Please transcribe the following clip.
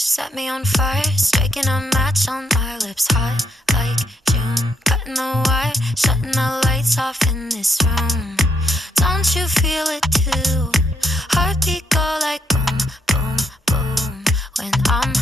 set me on fire, striking a match on my lips, hot like June, cutting the wire, shutting the lights off in this room. Don't you feel it too? Heartbeat go like boom, boom, boom when I'm